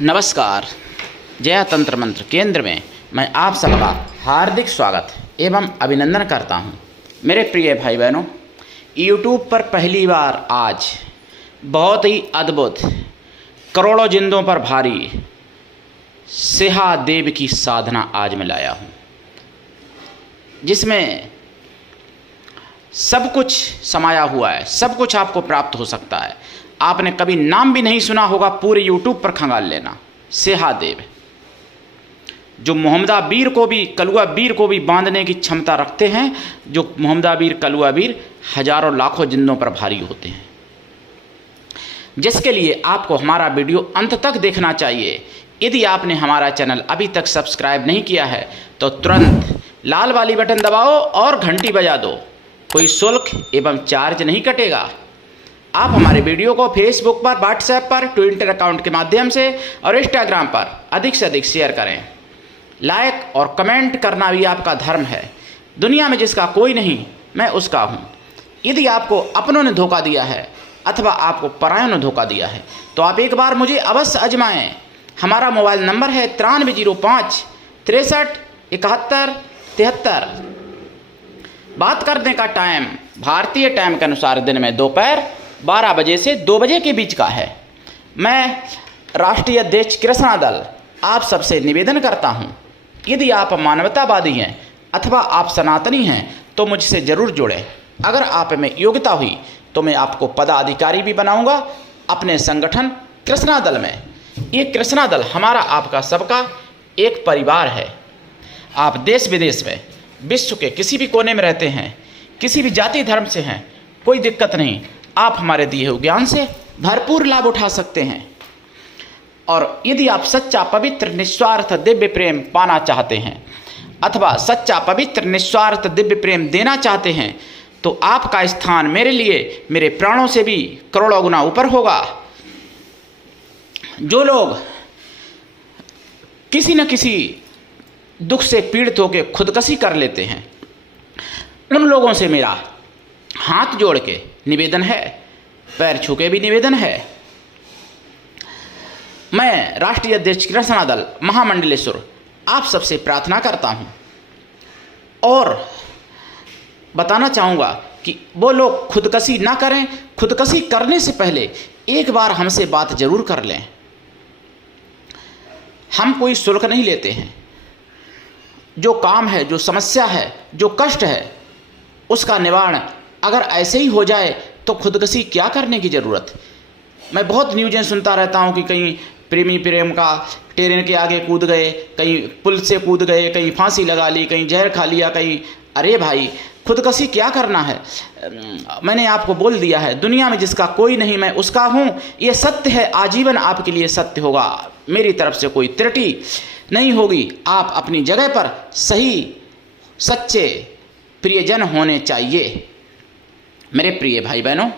नमस्कार। जया तंत्र मंत्र केंद्र में मैं आप सबका हार्दिक स्वागत एवं अभिनंदन करता हूं। मेरे प्रिय भाई बहनों, YouTube पर पहली बार आज बहुत ही अद्भुत, करोड़ों जिंदों पर भारी सेहा देव की साधना आज मैं लाया हूं, जिसमें सब कुछ समाया हुआ है। सब कुछ आपको प्राप्त हो सकता है। आपने कभी नाम भी नहीं सुना होगा, पूरे YouTube पर खंगाल लेना। सेहा देव जो मोहम्मदा वीर को भी, कलुआ वीर को भी बांधने की क्षमता रखते हैं, जो मोहम्मदा वीर, कलुआ वीर हजारों लाखों जिंदों पर भारी होते हैं, जिसके लिए आपको हमारा वीडियो अंत तक देखना चाहिए। यदि आपने हमारा चैनल अभी तक सब्सक्राइब नहीं किया है तो तुरंत लाल वाली बटन दबाओ और घंटी बजा दो। कोई शुल्क एवं चार्ज नहीं कटेगा। आप हमारे वीडियो को फेसबुक पर, व्हाट्सएप पर, ट्विटर अकाउंट के माध्यम से और इंस्टाग्राम पर अधिक से अधिक शेयर करें। लाइक और कमेंट करना भी आपका धर्म है। दुनिया में जिसका कोई नहीं, मैं उसका हूँ। यदि आपको अपनों ने धोखा दिया है अथवा आपको परायों ने धोखा दिया है तो आप एक बार मुझे अवश्य आजमाएं। हमारा मोबाइल नंबर है 9305 63 71 73। बात करने का टाइम भारतीय टाइम के अनुसार दिन में दोपहर 12 बजे से 2 बजे के बीच का है। मैं राष्ट्रीय अध्यक्ष कृष्णा दल आप सबसे निवेदन करता हूं, यदि आप मानवतावादी हैं अथवा आप सनातनी हैं तो मुझसे ज़रूर जुड़ें। अगर आप में योग्यता हुई तो मैं आपको पदाधिकारी भी बनाऊंगा अपने संगठन कृष्णा दल में। ये कृष्णा दल हमारा, आपका, सबका एक परिवार है। आप देश विदेश में, विश्व के किसी भी कोने में रहते हैं, किसी भी जाति धर्म से हैं, कोई दिक्कत नहीं। आप हमारे दिए हुए ज्ञान से भरपूर लाभ उठा सकते हैं। और यदि आप सच्चा, पवित्र, निस्वार्थ दिव्य प्रेम पाना चाहते हैं अथवा सच्चा, पवित्र, निस्वार्थ दिव्य प्रेम देना चाहते हैं तो आपका स्थान मेरे लिए, मेरे प्राणों से भी करोड़ों गुना ऊपर होगा। जो लोग किसी न किसी दुख से पीड़ित होकर खुदकशी कर लेते हैं, उन लोगों से मेरा हाथ जोड़ के निवेदन है, पैर छू के भी निवेदन है। मैं राष्ट्रीय अध्यक्ष कृष्णा दल महामंडलेश्वर आप सबसे प्रार्थना करता हूं और बताना चाहूँगा कि वो लोग खुदकशी ना करें। खुदकशी करने से पहले एक बार हमसे बात जरूर कर लें। हम कोई शुल्क नहीं लेते हैं। जो काम है, जो समस्या है, जो कष्ट है, उसका निवारण अगर ऐसे ही हो जाए तो खुदकशी क्या करने की ज़रूरत। मैं बहुत न्यूज़ें सुनता रहता हूँ कि कहीं प्रेमी प्रेम का ट्रेन के आगे कूद गए, कहीं पुल से कूद गए, कहीं फांसी लगा ली, कहीं जहर खा लिया, कहीं। अरे भाई, खुदकशी क्या करना है। मैंने आपको बोल दिया है, दुनिया में जिसका कोई नहीं, मैं उसका हूँ। ये सत्य है, आजीवन आपके लिए सत्य होगा। मेरी तरफ से कोई त्रुटि नहीं होगी। आप अपनी जगह पर सही, सच्चे प्रियजन होने चाहिए। मेरे प्रिय भाई बहनों,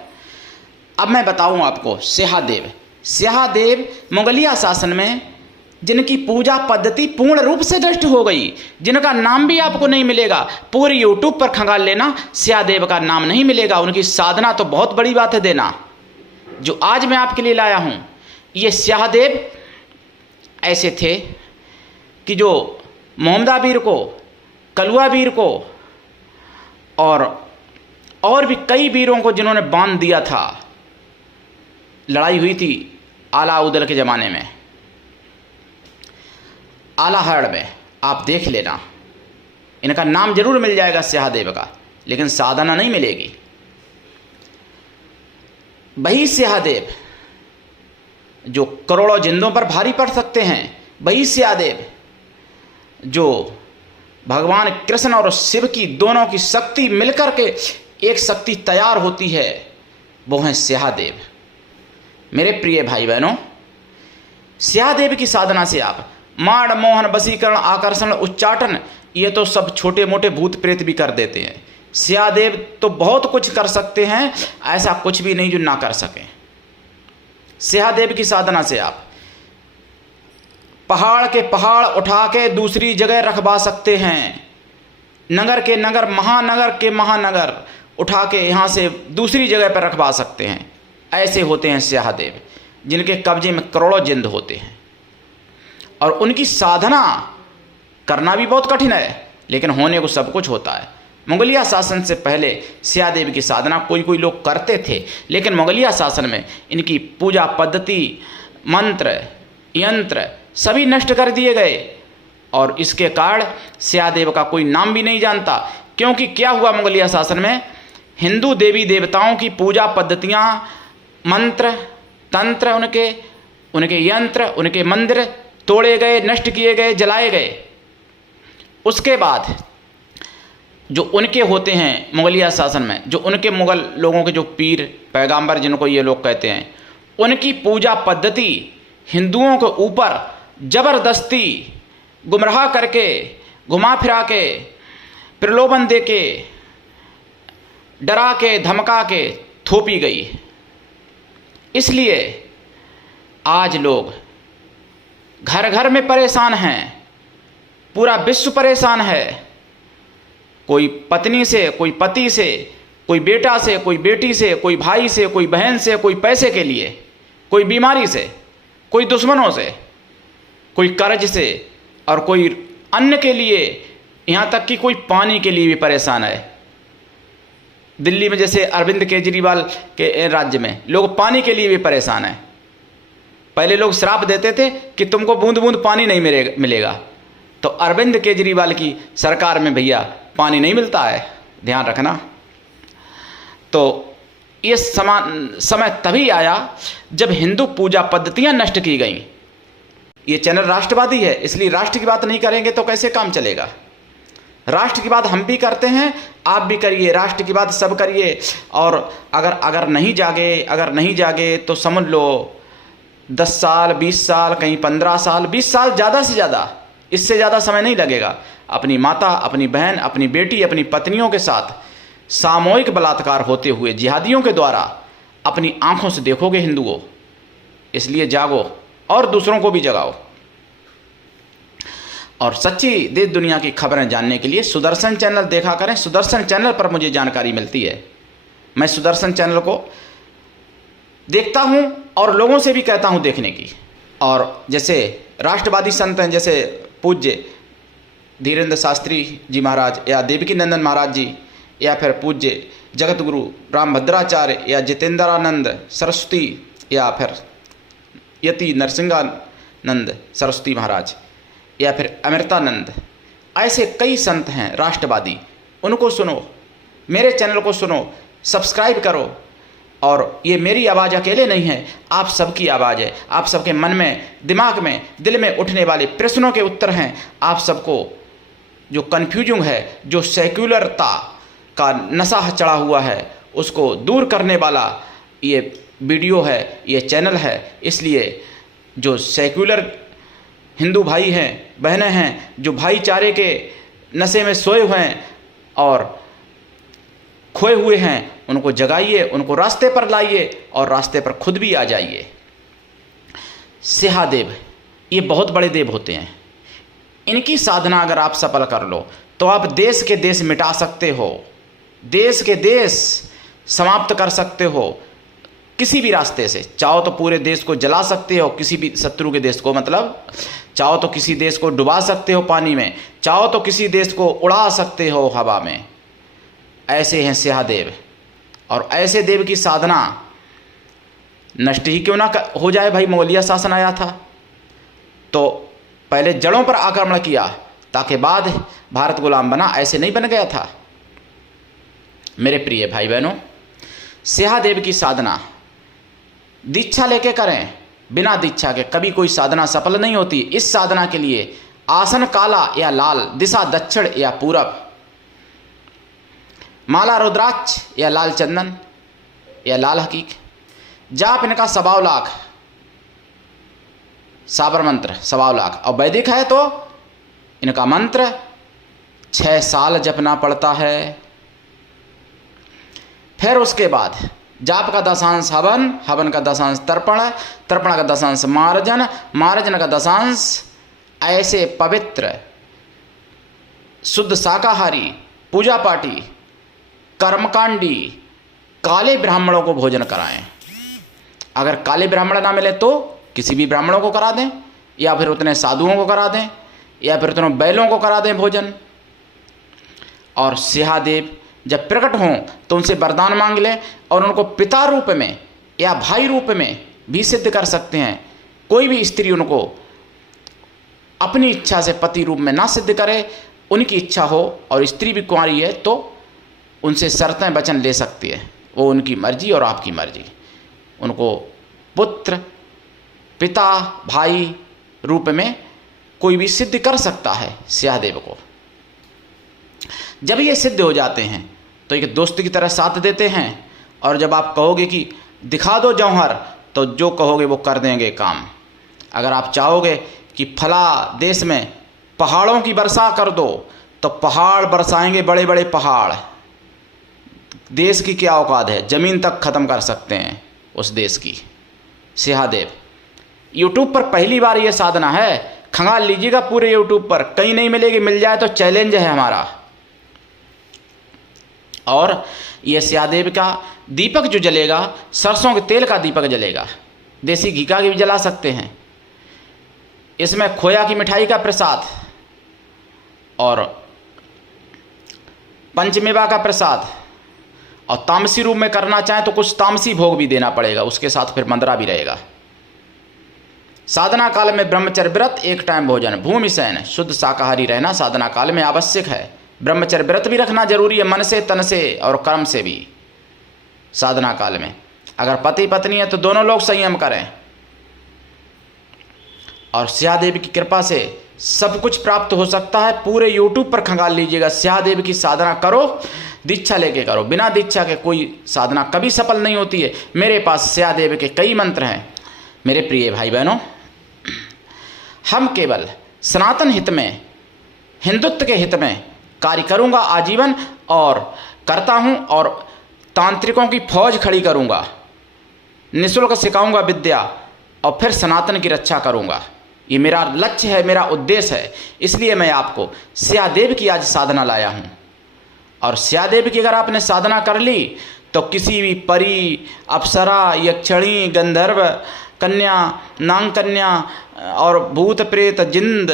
अब मैं बताऊं आपको सेहादेव। सेहादेव मुगलिया शासन में जिनकी पूजा पद्धति पूर्ण रूप से नष्ट हो गई, जिनका नाम भी आपको नहीं मिलेगा। पूरे YouTube पर खंगाल लेना, सेहादेव का नाम नहीं मिलेगा। उनकी साधना तो बहुत बड़ी बात है देना, जो आज मैं आपके लिए लाया हूं। ये सेहादेव ऐसे थे कि जो मोहम्मदा वीर को, कलुआ वीर को और भी कई वीरों को जिन्होंने बांध दिया था। लड़ाई हुई थी आलाउद्दौला के ज़माने में, आलाहड़ में। आप देख लेना, इनका नाम जरूर मिल जाएगा सेहादेव का, लेकिन साधना नहीं मिलेगी। वही सेहादेव जो करोड़ों जिंदों पर भारी पड़ सकते हैं, वही सेहादेव जो भगवान कृष्ण और शिव की दोनों की शक्ति मिलकर के एक शक्ति तैयार होती है, वो है सेहादेव। मेरे प्रिय भाई बहनों, सेहादेव की साधना से आप माण, मोहन, वशीकरण, आकर्षण, उच्चाटन, ये तो सब छोटे मोटे भूत प्रेत भी कर देते हैं। सेहादेव तो बहुत कुछ कर सकते हैं, ऐसा कुछ भी नहीं जो ना कर सकें। सेहादेव की साधना से आप पहाड़ के पहाड़ उठा के दूसरी जगह रखवा सकते हैं। नगर के नगर, महानगर के महानगर उठा के यहाँ से दूसरी जगह पर रखवा सकते हैं। ऐसे होते हैं सेहादेव, जिनके कब्जे में करोड़ों जिंद होते हैं। और उनकी साधना करना भी बहुत कठिन है, लेकिन होने को सब कुछ होता है। मुगलिया शासन से पहले सिया देवी की साधना कोई कोई लोग करते थे, लेकिन मुगलिया शासन में इनकी पूजा पद्धति, मंत्र, यंत्र सभी नष्ट कर दिए गए और इसके कारण सिया देव का कोई नाम भी नहीं जानता। क्योंकि क्या हुआ मुगलिया शासन में, हिंदू देवी देवताओं की पूजा पद्धतियाँ, मंत्र तंत्र, उनके यंत्र, उनके मंदिर तोड़े गए, नष्ट किए गए, जलाए गए। उसके बाद जो उनके होते हैं मुगलिया शासन में, जो उनके मुगल लोगों के जो पीर पैगंबर जिनको ये लोग कहते हैं, उनकी पूजा पद्धति हिंदुओं के ऊपर ज़बरदस्ती गुमराह करके, घुमा फिरा के, प्रलोभन दे के, डरा के, धमका के थोपी गई। इसलिए आज लोग घर घर में परेशान हैं, पूरा विश्व परेशान है। कोई पत्नी से, कोई पति से, कोई बेटा से, कोई बेटी से, कोई भाई से, कोई बहन से, कोई पैसे के लिए, कोई बीमारी से, कोई दुश्मनों से, कोई कर्ज से और कोई अन्न के लिए, यहाँ तक कि कोई पानी के लिए भी परेशान है। दिल्ली में जैसे अरविंद केजरीवाल के राज्य में लोग पानी के लिए भी परेशान हैं। पहले लोग श्राप देते थे कि तुमको बूंद बूंद पानी नहीं मिलेगा, तो अरविंद केजरीवाल की सरकार में भैया पानी नहीं मिलता है, ध्यान रखना। तो ये समय तभी आया जब हिंदू पूजा पद्धतियां नष्ट की गईं। ये चैनल राष्ट्रवादी है, इसलिए राष्ट्र की बात नहीं करेंगे तो कैसे काम चलेगा। राष्ट्र की बात हम भी करते हैं, आप भी करिए, राष्ट्र की बात सब करिए। और अगर नहीं जागे तो समझ लो 10 साल, 20 साल, कहीं 15 साल, 20 साल ज़्यादा से ज़्यादा, इससे ज़्यादा समय नहीं लगेगा। अपनी माता, अपनी बहन, अपनी बेटी, अपनी पत्नियों के साथ सामूहिक बलात्कार होते हुए जिहादियों के द्वारा अपनी आंखों से देखोगे हिंदुओं। इसलिए जागो और दूसरों को भी जगाओ। और सच्ची देश दुनिया की खबरें जानने के लिए सुदर्शन चैनल देखा करें। सुदर्शन चैनल पर मुझे जानकारी मिलती है। मैं सुदर्शन चैनल को देखता हूं और लोगों से भी कहता हूं देखने की। और जैसे राष्ट्रवादी संत हैं, जैसे पूज्य धीरेन्द्र शास्त्री जी महाराज या देवकी नंदन महाराज जी, या फिर पूज्य जगत गुरु रामभद्राचार्य या जितेंद्रानंद सरस्वती, या फिर यति नरसिंहानंद सरस्वती महाराज, या फिर अमृतानंद, ऐसे कई संत हैं राष्ट्रवादी। उनको सुनो, मेरे चैनल को सुनो, सब्सक्राइब करो। और ये मेरी आवाज़ अकेले नहीं है, आप सबकी आवाज़ है। आप सबके मन में, दिमाग में, दिल में उठने वाले प्रश्नों के उत्तर हैं। आप सबको जो कन्फ्यूजिंग है, जो सेक्युलरता का नशा चढ़ा हुआ है, उसको दूर करने वाला ये वीडियो है, ये चैनल है। इसलिए जो सेक्युलर हिंदू भाई हैं, बहनें हैं, जो भाईचारे के नशे में सोए हुए हैं और खोए हुए हैं, उनको जगाइए, उनको रास्ते पर लाइए और रास्ते पर खुद भी आ जाइए। सिंहदेव ये बहुत बड़े देव होते हैं। इनकी साधना अगर आप सफल कर लो तो आप देश के देश मिटा सकते हो, देश के देश समाप्त कर सकते हो किसी भी रास्ते से। चाहो तो पूरे देश को जला सकते हो, किसी भी शत्रु के देश को, मतलब चाहो तो किसी देश को डुबा सकते हो पानी में, चाहो तो किसी देश को उड़ा सकते हो हवा में। ऐसे हैं सिंहदेव। और ऐसे देव की साधना नष्ट ही क्यों ना हो जाए भाई। मुगलिया शासन आया था तो पहले जड़ों पर आक्रमण किया ताकि बाद भारत गुलाम बना, ऐसे नहीं बन गया था। मेरे प्रिय भाई बहनों, सिंहदेव की साधना दीक्षा लेके करें, बिना दीक्षा के कभी कोई साधना सफल नहीं होती। इस साधना के लिए आसन काला या लाल, दिशा दक्षिण या पूरब, माला रुद्राक्ष या लाल चंदन या लाल हकीक, जाप इनका 100 लाख, साबर मंत्र 100 लाख। और वैदिक है तो इनका मंत्र 6 साल जपना पड़ता है। फिर उसके बाद जाप का 10 हवन, हवन का 10 तर्पण, तर्पण का 10 मार्जन, मार्जन का 10 ऐसे पवित्र शुद्ध शाकाहारी पूजा पाठी कर्मकांडी काले ब्राह्मणों को भोजन कराएं। अगर काले ब्राह्मण ना मिले तो किसी भी ब्राह्मणों को करा दें, या फिर उतने साधुओं को करा दें, या फिर उतने बैलों को करा दें भोजन। और सिंहादेव जब प्रकट हों तो उनसे वरदान मांग लें और उनको पिता रूप में या भाई रूप में भी सिद्ध कर सकते हैं। कोई भी स्त्री उनको अपनी इच्छा से पति रूप में ना सिद्ध करे, उनकी इच्छा हो और स्त्री भी कुंवारी है तो उनसे शर्तें वचन ले सकती है, वो उनकी मर्जी और आपकी मर्जी। उनको पुत्र, पिता, भाई रूप में कोई भी सिद्ध कर सकता है सिंहादेव को। जब ये सिद्ध हो जाते हैं तो एक दोस्त की तरह साथ देते हैं, और जब आप कहोगे कि दिखा दो जौहर, तो जो कहोगे वो कर देंगे काम। अगर आप चाहोगे कि फला देश में पहाड़ों की वर्षा कर दो, तो पहाड़ बरसाएंगे, बड़े बड़े पहाड़। देश की क्या औकात है, ज़मीन तक ख़त्म कर सकते हैं उस देश की। सिंहादेव यूट्यूब पर पहली बार ये साधना है, खंगाल लीजिएगा पूरे यूट्यूब पर, कहीं नहीं मिलेगी, मिल जाए तो चैलेंज है हमारा। और ये सिंहादेव का दीपक जो जलेगा, सरसों के तेल का दीपक जलेगा, देसी घी का भी जला सकते हैं। इसमें खोया की मिठाई का प्रसाद और पंचमेवा का प्रसाद, और तामसी रूप में करना चाहें तो कुछ तामसी भोग भी देना पड़ेगा, उसके साथ फिर मंदरा भी रहेगा। साधना काल में ब्रह्मचर्य व्रत, एक टाइम भोजन, भूमि शयन, शुद्ध शाकाहारी रहना साधना काल में आवश्यक है। ब्रह्मचर्य व्रत भी रखना जरूरी है, मन से, तन से और कर्म से भी साधना काल में। अगर पति पत्नी है तो दोनों लोग संयम करें। और सिंहादेव की कृपा से सब कुछ प्राप्त हो सकता है। पूरे यूट्यूब पर खंगाल लीजिएगा, सिंहादेव की साधना करो, दीक्षा लेके करो। बिना दीक्षा के कोई साधना कभी सफल नहीं होती है। मेरे पास सिंहादेव के कई मंत्र हैं। मेरे प्रिय भाई बहनों, हम केवल सनातन हित में, हिंदुत्व के हित में कार्य करूंगा आजीवन, और करता हूं, और तांत्रिकों की फौज खड़ी करूंगा, निःशुल्क सिखाऊंगा विद्या, और फिर सनातन की रक्षा करूंगा। ये मेरा लक्ष्य है, मेरा उद्देश्य है। इसलिए मैं आपको सिंहादेव की आज साधना लाया हूं। और सिंहादेव की अगर आपने साधना कर ली तो किसी भी परी, अप्सरा, यक्षिणी, गंधर्व, कन्या, नाग कन्या और भूत प्रेत, जिंद,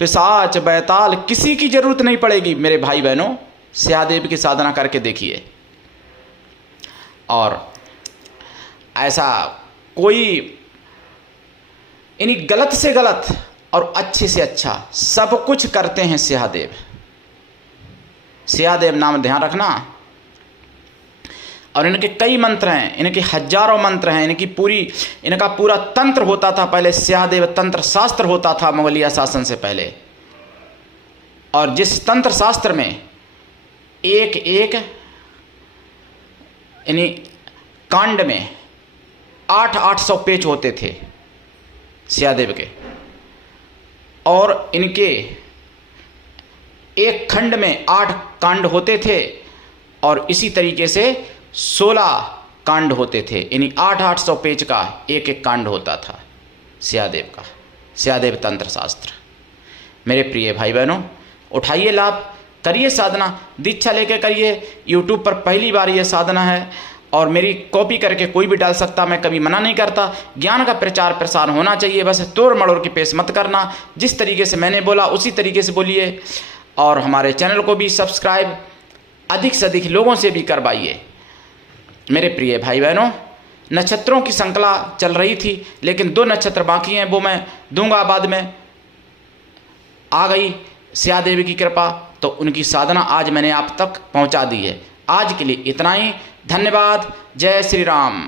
पिशाच, बैताल, किसी की जरूरत नहीं पड़ेगी। मेरे भाई बहनों, सिंहादेव की साधना करके देखिए। और ऐसा कोई यानी गलत से गलत और अच्छे से अच्छा सब कुछ करते हैं सिंहादेव। सिंहादेव नाम ध्यान रखना। और इनके कई मंत्र हैं, इनके हजारों मंत्र हैं, इनका पूरा तंत्र होता था पहले। सिंहादेव तंत्र शास्त्र होता था मुगलिया शासन से पहले। और जिस तंत्र शास्त्र में एक एक यानी कांड में 800 पेज होते थे सिंहादेव के, और इनके एक खंड में 8 कांड होते थे, और इसी तरीके से 16 कांड होते थे। यानी 800 पेज का एक एक कांड होता था सिंहादेव का, सिंहादेव तंत्र शास्त्र। मेरे प्रिय भाई बहनों, उठाइए लाभ, करिए साधना, दीक्षा लेके करिए। यूट्यूब पर पहली बार ये साधना है, और मेरी कॉपी करके कोई भी डाल सकता, मैं कभी मना नहीं करता। ज्ञान का प्रचार प्रसार होना चाहिए, बस तोड़ मड़ोड़ के पेश मत करना। जिस तरीके से मैंने बोला उसी तरीके से बोलिए। और हमारे चैनल को भी सब्सक्राइब अधिक से अधिक लोगों से भी करवाइए। मेरे प्रिय भाई बहनों, नक्षत्रों की श्रृंखला चल रही थी, लेकिन 2 नक्षत्र बाकी हैं, वो मैं दूंगा बाद में। आ गई सिंहादेवी की कृपा, तो उनकी साधना आज मैंने आप तक पहुंचा दी है। आज के लिए इतना ही। धन्यवाद। जय श्री राम।